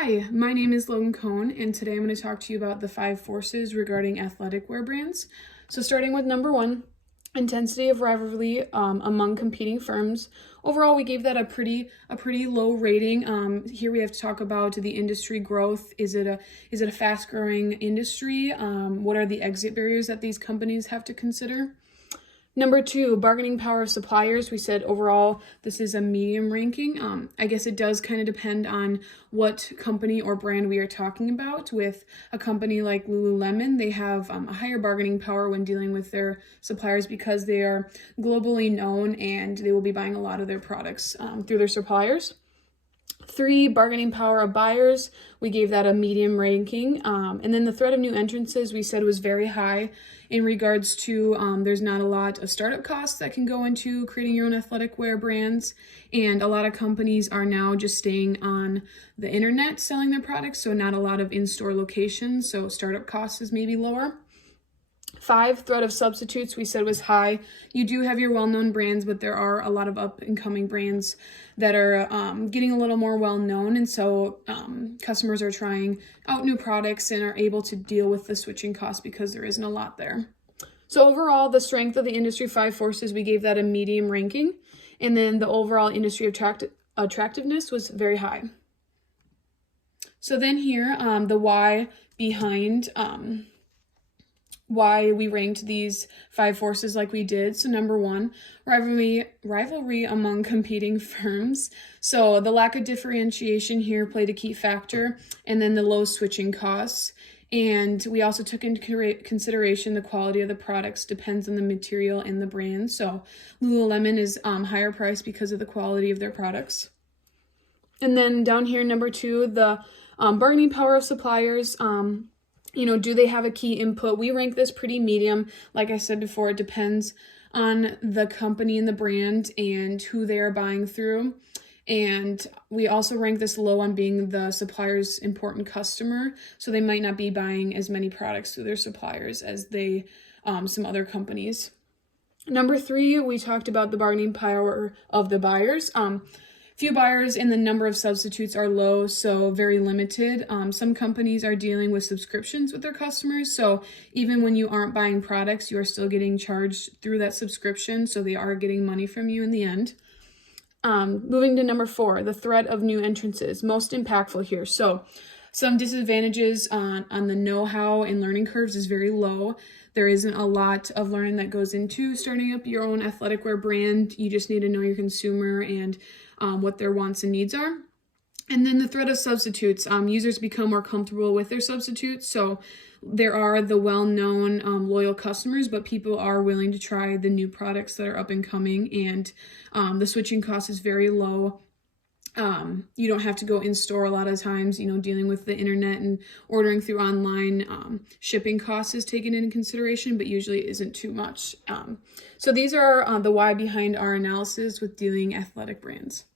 Hi, my name is Logyn, and today I'm going to talk to you about the 5 forces regarding athletic wear brands. So starting with number 1, intensity of rivalry among competing firms. Overall, we gave that a pretty low rating. Here we have to talk about the industry growth. Is it a fast-growing industry? What are the exit barriers that these companies have to consider? Number 2, bargaining power of suppliers. We said overall this is a medium ranking. I guess it does kind of depend on what company or brand we are talking about. With a company like Lululemon, they have a higher bargaining power when dealing with their suppliers because they are globally known and they will be buying a lot of their products through their suppliers. 3, bargaining power of buyers. We gave that a medium ranking. And then the threat of new entrances we said was very high in regards to there's not a lot of startup costs that can go into creating your own athletic wear brands. And a lot of companies are now just staying on the internet selling their products, so not a lot of in-store locations, so startup costs is maybe lower. 5, threat of substitutes we said was high. You do have your well-known brands, but there are a lot of up-and-coming brands that are getting a little more well-known, and so customers are trying out new products and are able to deal with the switching costs because there isn't a lot there. So overall, the strength of the industry 5 forces, we gave that a medium ranking, and then the overall industry attractiveness was very high. So then here, the why behind why we ranked these 5 forces like we did. So number 1, rivalry among competing firms. So the lack of differentiation here played a key factor, and then the low switching costs. And we also took into consideration the quality of the products depends on the material and the brand. So Lululemon is higher priced because of the quality of their products. And then down here, number 2, the bargaining power of suppliers. Do they have a key input? We rank this pretty medium. Like I said before, it depends on the company and the brand and who they are buying through. And we also rank this low on being the supplier's important customer. So they might not be buying as many products through their suppliers as some other companies. Number 3, we talked about the bargaining power of the buyers. Few buyers and the number of substitutes are low, so very limited. Some companies are dealing with subscriptions with their customers, so even when you aren't buying products, you are still getting charged through that subscription, so they are getting money from you in the end. Moving to number 4, the threat of new entrances, most impactful here. So some disadvantages on the know-how and learning curves is very low. There isn't a lot of learning that goes into starting up your own athletic wear brand. You just need to know your consumer and what their wants and needs are. And then the threat of substitutes. Users become more comfortable with their substitutes. So there are the well-known loyal customers, but people are willing to try the new products that are up and coming, and the switching cost is very low. You don't have to go in store a lot of times, dealing with the internet and ordering through online. Shipping costs is taken into consideration, but usually it isn't too much. So these are the why behind our analysis with dealing athletic brands.